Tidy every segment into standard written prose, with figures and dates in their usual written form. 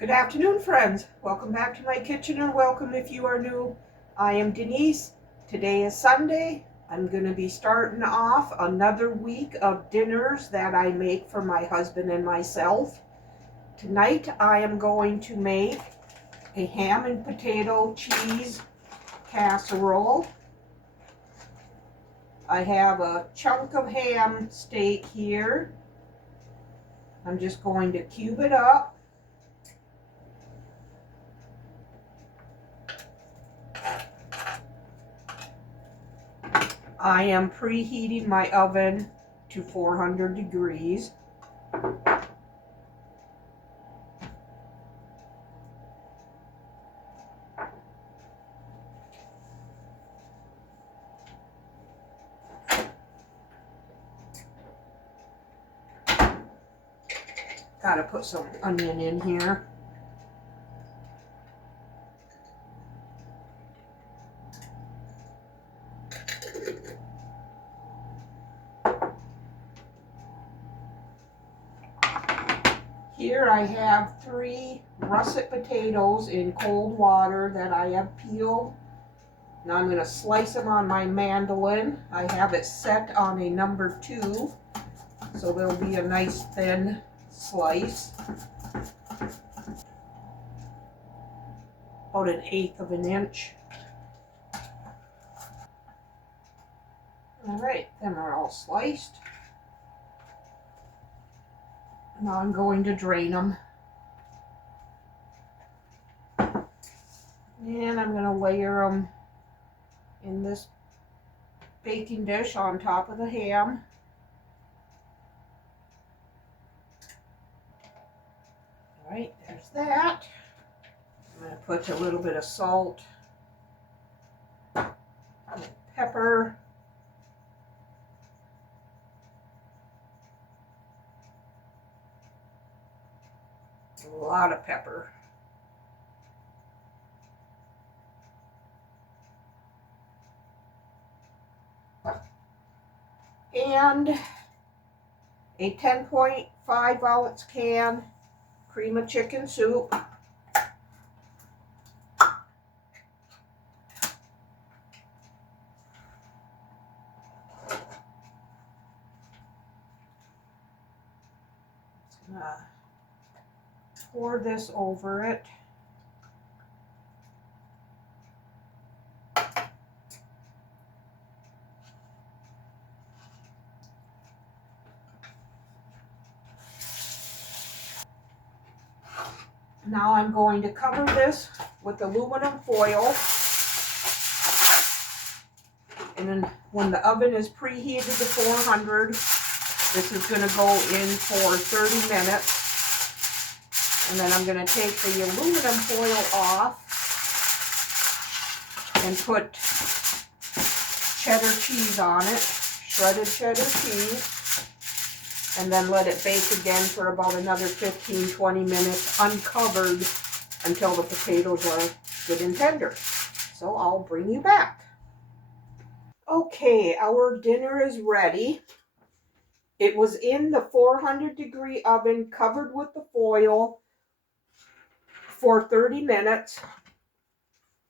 Good afternoon, friends. Welcome back to my kitchen, or welcome if you are new. I am Denise. Today is Sunday. I'm going to be starting off another week of dinners that I make for my husband and myself. Tonight I am going to make a ham and potato cheese casserole. I have a chunk of ham steak here. I'm just going to cube it up. I am preheating my oven to 400 degrees. Gotta put some onion in here. Here I have 3 russet potatoes in cold water that I have peeled. Now I'm going to slice them on my mandolin. I have it set on a number 2, so there'll be a nice thin slice. About 1/8 of an inch. Alright, then they're all sliced. Now I'm going to drain them. And I'm going to layer them in this baking dish on top of the ham. Alright, there's that. I'm going to put a little bit of salt, and pepper, a lot of pepper. And a 10.5 ounce can cream of chicken soup. Just gonna pour this over it. Now I'm going to cover this with aluminum foil, and then when the oven is preheated to 400, this is going to go in for 30 minutes. And then I'm going to take the aluminum foil off and put cheddar cheese on it, shredded cheddar cheese. And then let it bake again for about another 15-20 minutes uncovered until the potatoes are good and tender. So I'll bring you back. Okay, our dinner is ready. It was in the 400-degree oven covered with the foil for 30 minutes.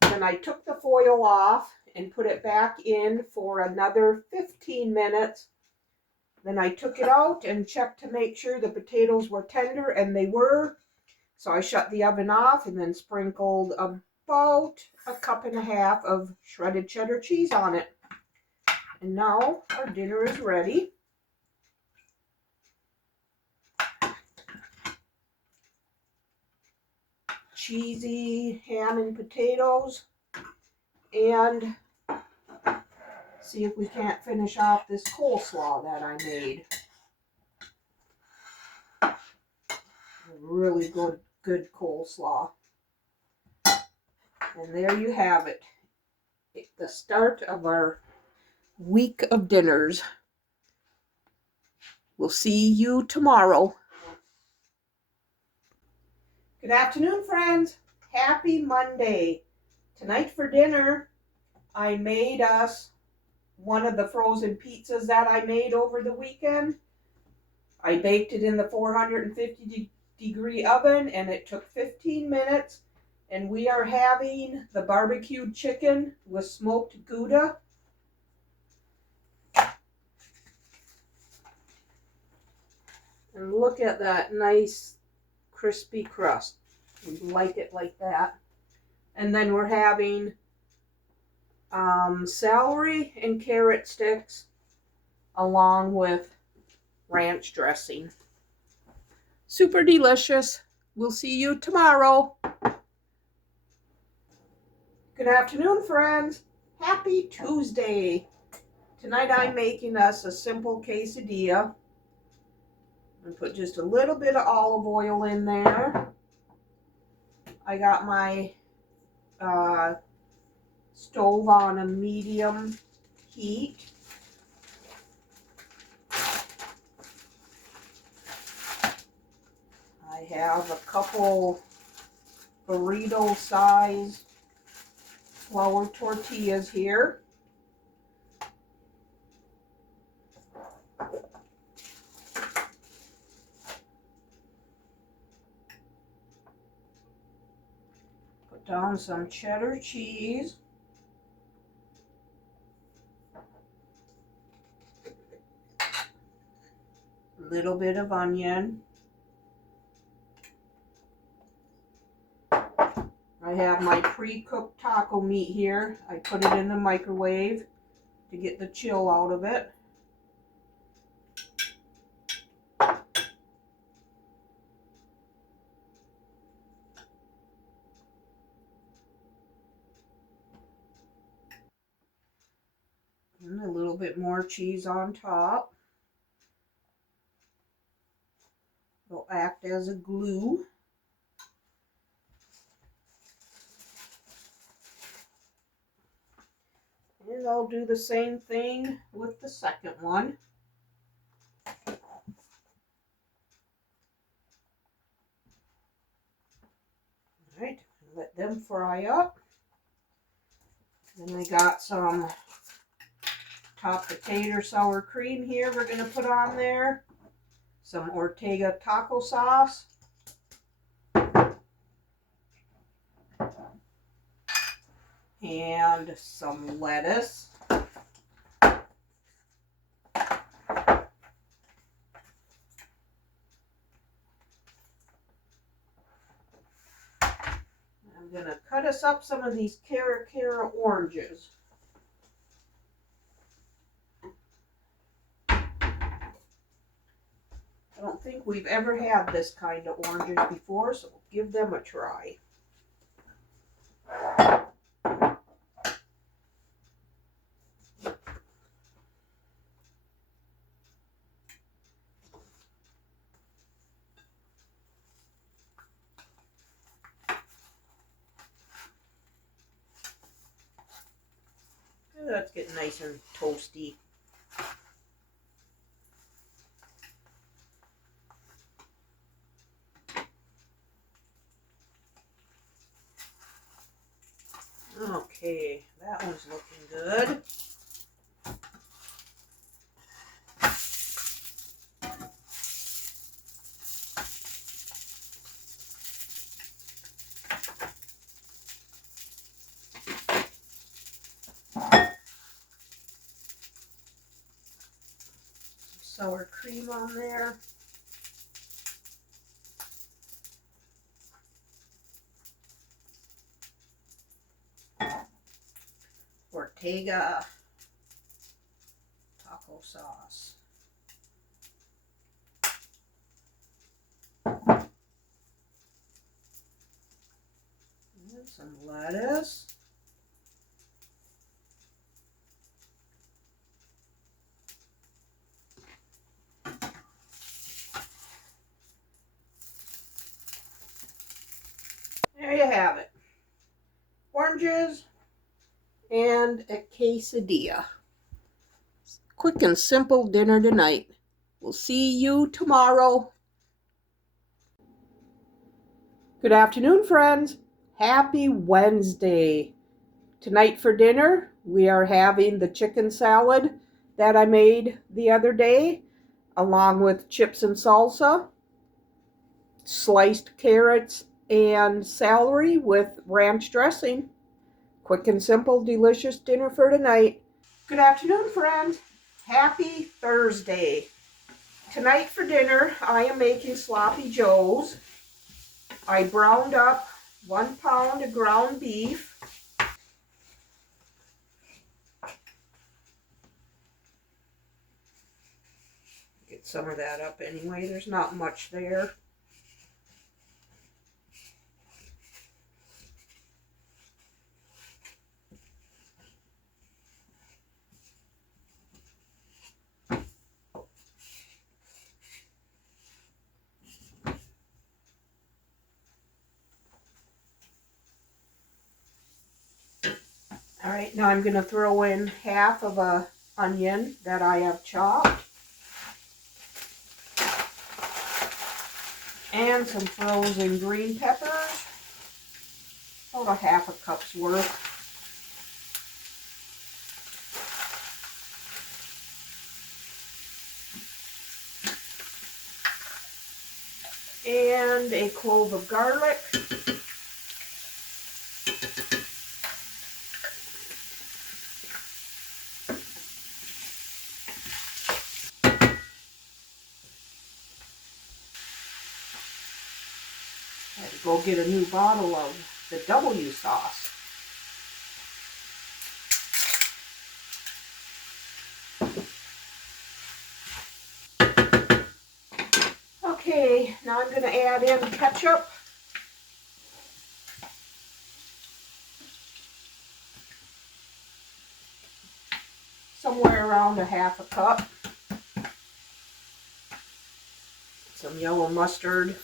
Then I took the foil off and put it back in for another 15 minutes. Then I took it out and checked to make sure the potatoes were tender, and they were. So I shut the oven off and then sprinkled about 1.5 cups of shredded cheddar cheese on it. And now our dinner is ready. Cheesy ham and potatoes. And see if we can't finish off this coleslaw that I made. Really good coleslaw. And there you have it. The start of our week of dinners. We'll see you tomorrow. Good afternoon, friends. Happy Monday. Tonight for dinner, I made us one of the frozen pizzas that I made over the weekend. I baked it in the 450 degree oven, and it took 15 minutes. And we are having the barbecued chicken with smoked Gouda. And look at that nice crispy crust. We like it like that. And then we're having celery and carrot sticks along with ranch dressing. Super delicious. We'll see you tomorrow. Good afternoon, friends. Happy Tuesday. Tonight I'm making us a simple quesadilla. I'm put just a little bit of olive oil in there. I got my stove on a medium heat. I have a couple burrito size flour tortillas here. Put down some cheddar cheese. A little bit of onion. I have my pre-cooked taco meat here. I put it in the microwave to get the chill out of it. And a little bit more cheese on top. It'll act as a glue. And I'll do the same thing with the second one. Alright, let them fry up. Then I got some top potato sour cream here we're going to put on there. Some Ortega taco sauce. And some lettuce. I'm going to cut us up some of these Cara oranges. I don't think we've ever had this kind of oranges before, so we'll give them a try. That's getting nice and toasty. Okay, that one's looking good. Sour cream on there. Ortega taco sauce. And some lettuce. There you have it. Oranges and a quesadilla. Quick and simple dinner tonight. We'll see you tomorrow. Good afternoon, friends. Happy Wednesday. Tonight for dinner, we are having the chicken salad that I made the other day, along with chips and salsa. sliced carrots and celery with ranch dressing. Quick and simple, delicious dinner for tonight. Good afternoon, friends. Happy Thursday. Tonight for dinner, I am making sloppy joes. I browned up 1 pound of ground beef. Get some of that up anyway. There's not much there. All right, now I'm going to throw in half of an onion that I have chopped. And some frozen green peppers. About a half a cup's worth. And a clove of garlic. I had to go get a new bottle of the W sauce. Okay, now I'm going to add in ketchup. Somewhere around a half a cup. Some yellow mustard.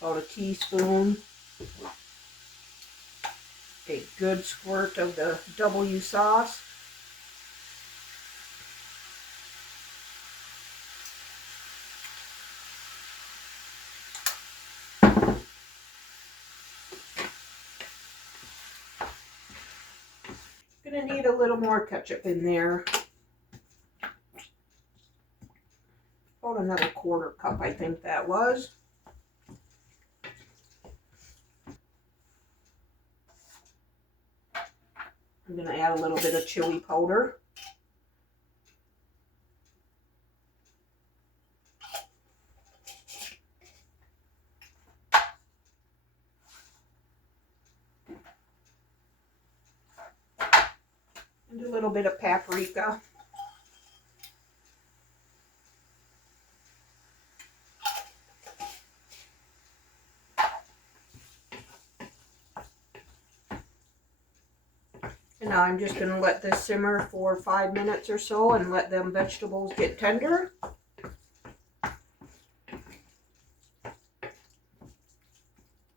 About a teaspoon. A good squirt of the W sauce. Gonna need a little more ketchup in there. About another quarter cup, I think that was. I'm gonna add a little bit of chili powder. And a little bit of paprika. And now I'm just going to let this simmer for 5 minutes or so and let them vegetables get tender.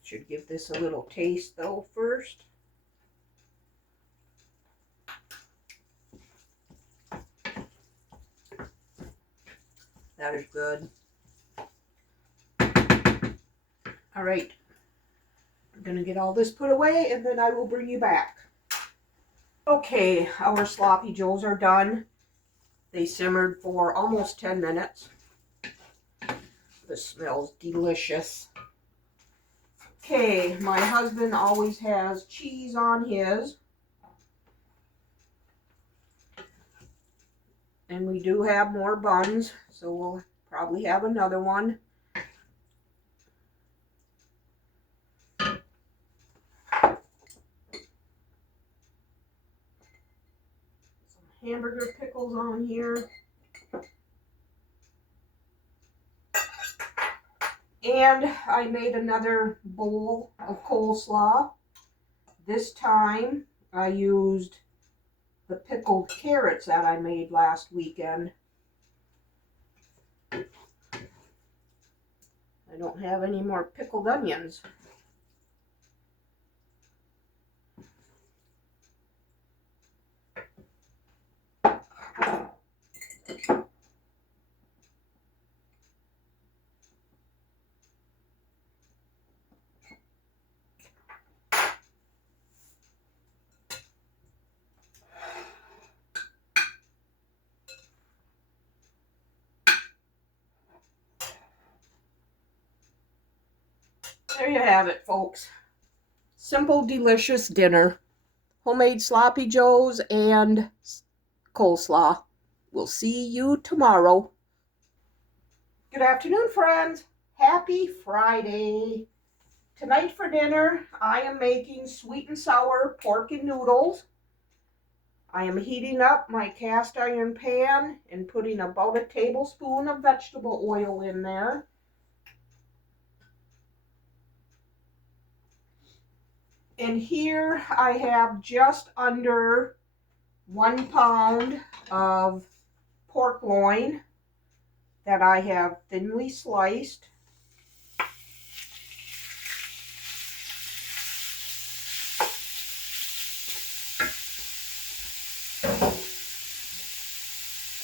Should give this a little taste though first. That is good. All right. I'm going to get all this put away and then I will bring you back. Okay, our sloppy joes are done. They simmered for almost 10 minutes. This smells delicious. Okay, my husband always has cheese on his. And we do have more buns, so we'll probably have another one. Some hamburger pickles on here. And I made another bowl of coleslaw. This time I used the pickled carrots that I made last weekend. I don't have any more pickled onions. There you have it, folks. Simple, delicious dinner. Homemade sloppy joes and coleslaw. We'll see you tomorrow. Good afternoon, friends. Happy Friday. Tonight for dinner, I am making sweet and sour pork and noodles. I am heating up my cast iron pan and putting about a tablespoon of vegetable oil in there. And here I have just under 1 pound of pork loin that I have thinly sliced.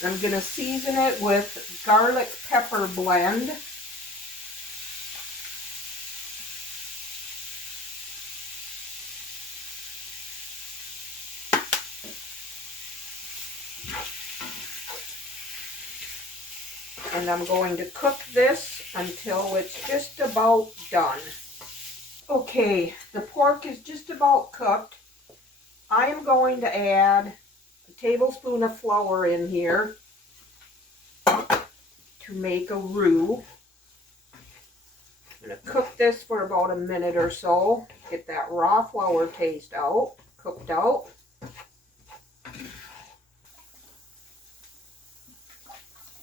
I'm going to season it with garlic pepper blend. And I'm going to cook this until it's just about done. Okay, the pork is just about cooked. I am going to add a tablespoon of flour in here to make a roux. I'm going to cook this for about a minute or so, get that raw flour taste out, cooked out.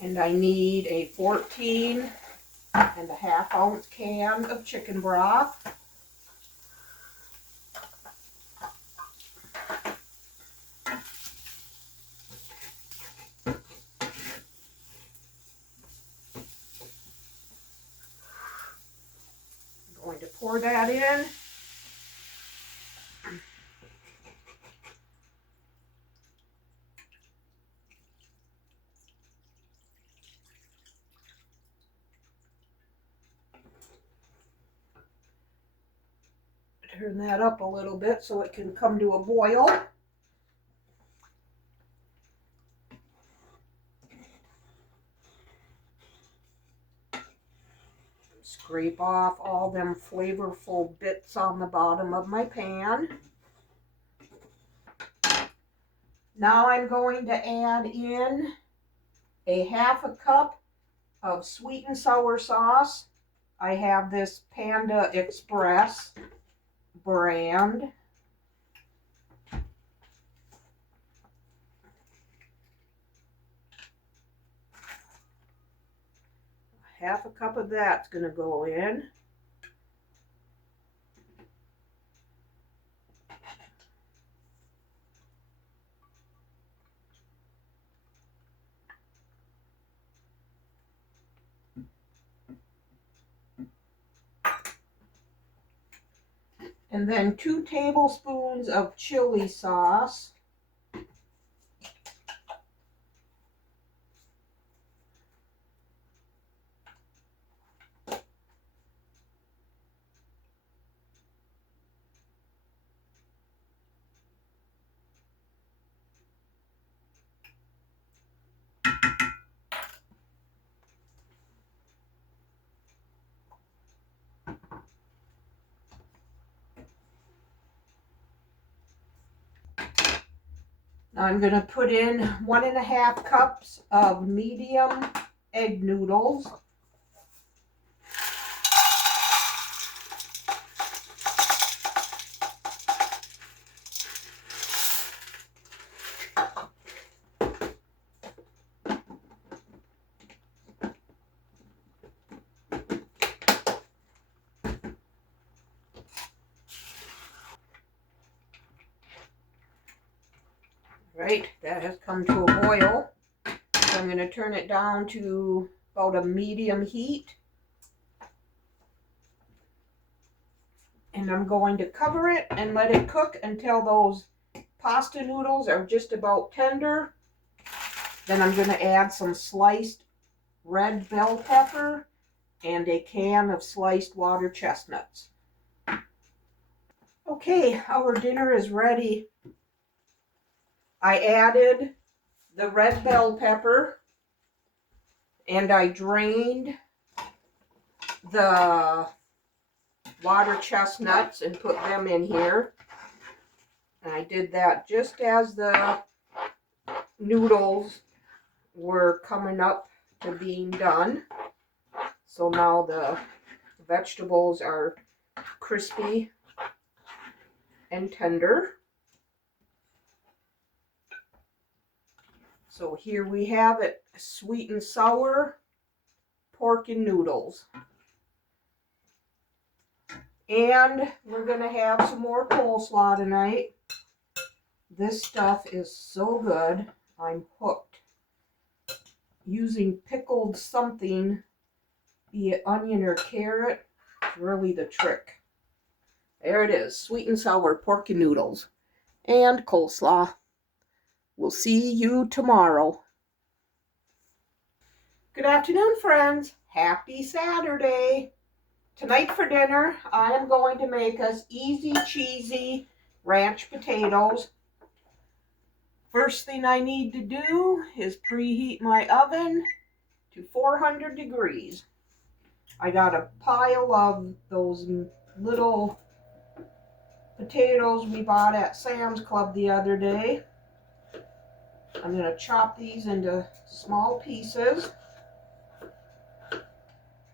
And I need a 14.5 ounce can of chicken broth. I'm going to pour that in. Turn that up a little bit so it can come to a boil. Scrape off all them flavorful bits on the bottom of my pan. Now I'm going to add in a 1/2 cup of sweet and sour sauce. I have this Panda Express brand. Half a cup of that's going to go in. And then 2 tablespoons of chili sauce. Now I'm going to put in 1.5 cups of medium egg noodles. Right, that has come to a boil. So I'm going to turn it down to about a medium heat. And I'm going to cover it and let it cook until those pasta noodles are just about tender. Then I'm going to add some sliced red bell pepper and a can of sliced water chestnuts. Okay, our dinner is ready. I added the red bell pepper and I drained the water chestnuts and put them in here. And I did that just as the noodles were coming up to being done. So now the vegetables are crispy and tender. So here we have it, sweet and sour pork and noodles. And we're going to have some more coleslaw tonight. This stuff is so good. I'm hooked. Using pickled something, be it onion or carrot, is really the trick. There it is, sweet and sour pork and noodles. And coleslaw. We'll see you tomorrow. Good afternoon, friends. Happy Saturday. Tonight for dinner, I am going to make us easy, cheesy ranch potatoes. First thing I need to do is preheat my oven to 400 degrees. I got a pile of those little potatoes we bought at Sam's Club the other day. I'm going to chop these into small pieces.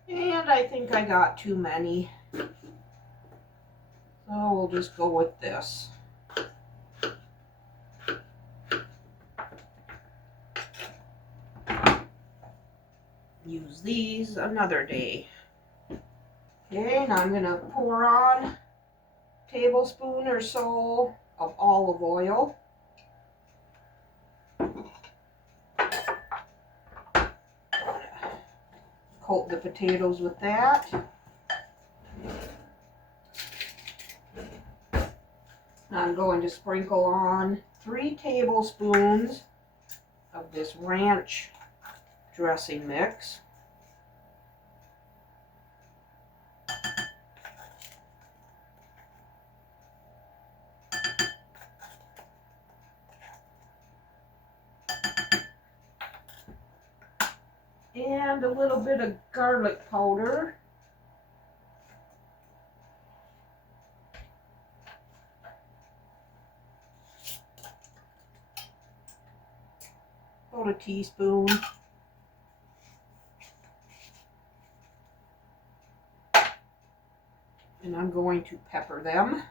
And I think I got too many. So we'll just go with this. Use these another day. Okay, now I'm going to pour on a tablespoon or so of olive oil. Coat the potatoes with that. I'm going to sprinkle on 3 tablespoons of this ranch dressing mix. And a little bit of garlic powder. About a teaspoon. And I'm going to pepper them.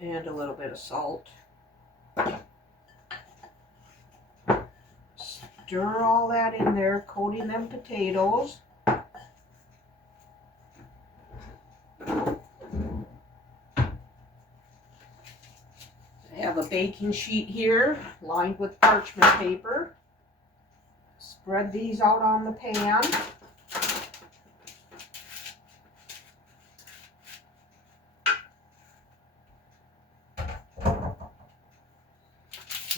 And a little bit of salt. Stir all that in there, coating them potatoes. I have a baking sheet here lined with parchment paper. Spread these out on the pan.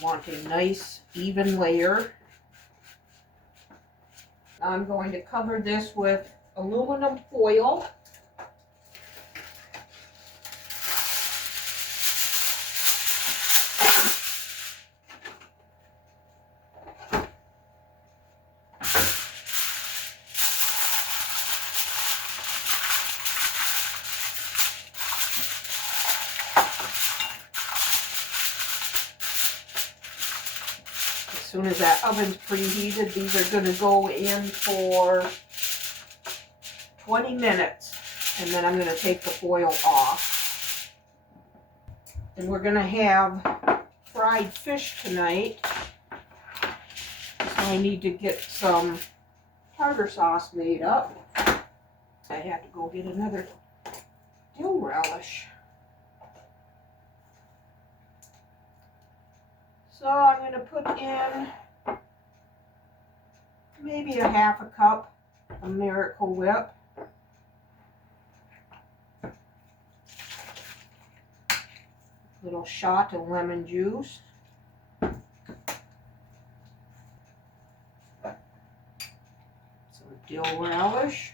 Want a nice even layer. I'm going to cover this with aluminum foil. As soon as that oven's preheated, these are going to go in for 20 minutes. And then I'm going to take the foil off. And we're going to have fried fish tonight. So I need to get some tartar sauce made up. I have to go get another dill relish. So I'm going to put in maybe a half a cup of Miracle Whip. Little shot of lemon juice. Some dill relish.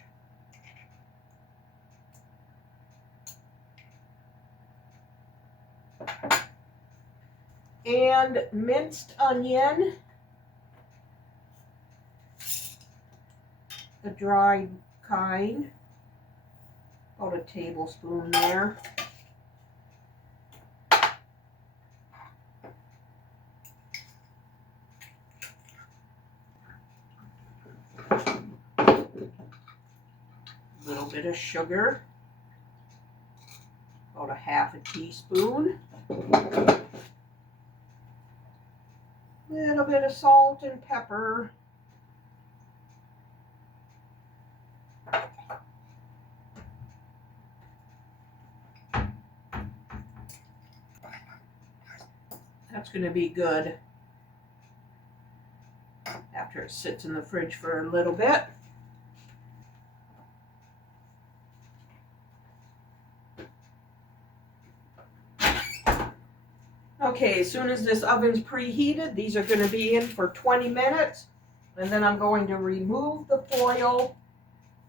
And minced onion. the dried kind. About a tablespoon there. A little bit of sugar. About a half a teaspoon. A little bit of salt and pepper. That's going to be good after it sits in the fridge for a little bit. Okay, as soon as this oven's preheated, these are going to be in for 20 minutes. And then I'm going to remove the foil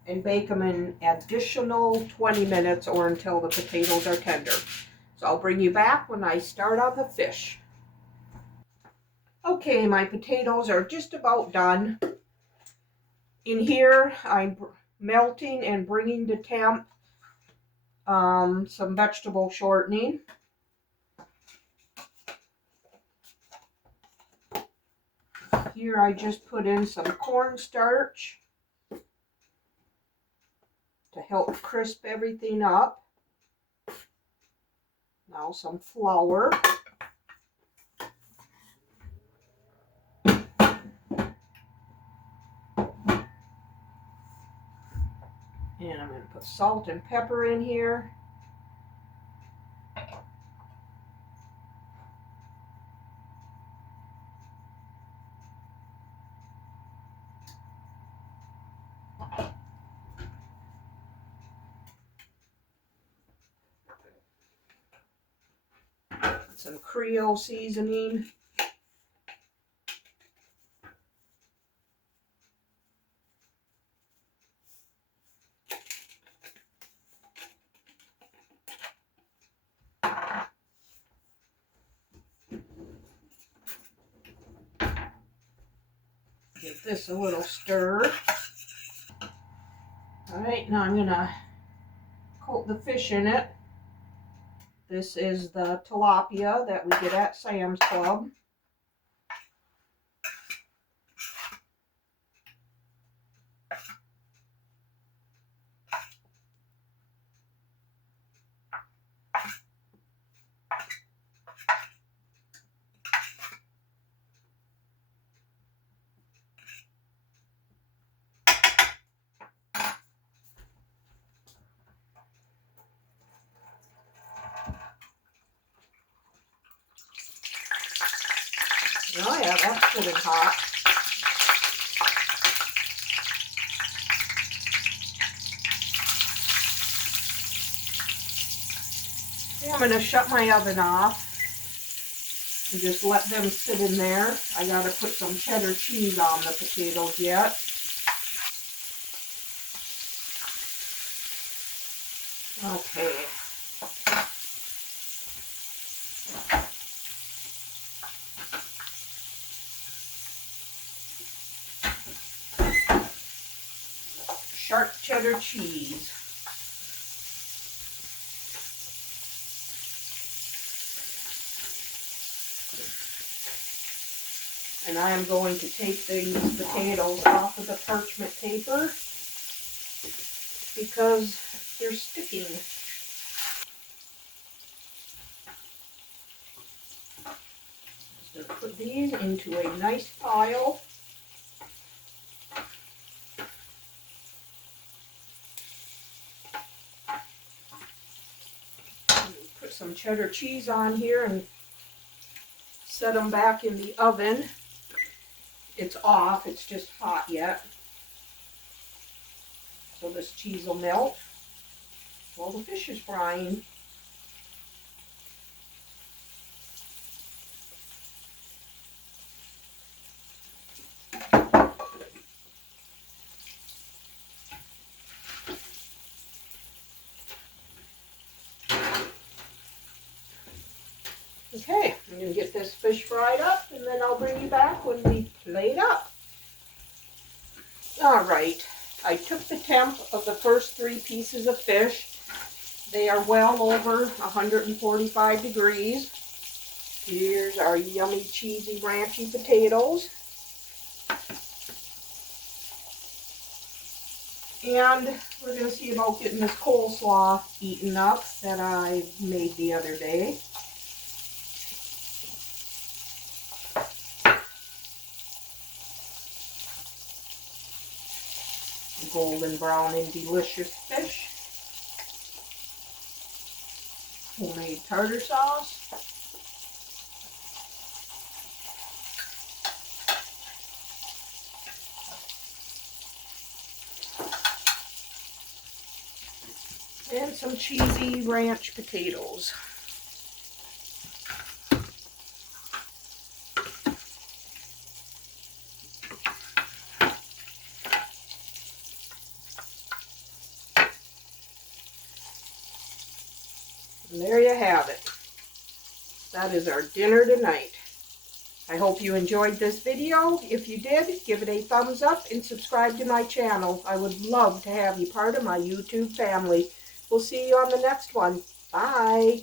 and bake them an additional 20 minutes or until the potatoes are tender. So I'll bring you back when I start on the fish. Okay, my potatoes are just about done. In here, I'm melting and bringing to temp some vegetable shortening. Here I just put in some cornstarch to help crisp everything up. Now some flour. And I'm going to put salt and pepper in here. Some Creole seasoning. Give this a little stir. Alright, now I'm going to coat the fish in it. This is the tilapia that we get at Sam's Club. Oh yeah, that's getting hot. Okay, I'm going to shut my oven off and just let them sit in there. I got to put some cheddar cheese on the potatoes yet. Okay. Sharp cheddar cheese. And I am going to take these potatoes off of the parchment paper because they're sticking. Just going to put these into a nice pile. Put some cheddar cheese on here and set them back in the oven. It's off, it's just hot yet. So this cheese will melt while the fish is frying. Okay, I'm going to get this fish fried up and then I'll bring you back when we plate up. All right, I took the temp of the first 3 pieces of fish. They are well over 145 degrees. Here's our yummy, cheesy, ranchy potatoes. And we're going to see about getting this coleslaw eaten up that I made the other day. Golden brown and delicious fish. Homemade tartar sauce. And some cheesy ranch potatoes. And there you have it. That is our dinner tonight. I hope you enjoyed this video. If you did, give it a thumbs up and subscribe to my channel. I would love to have you part of my YouTube family. We'll see you on the next one. Bye.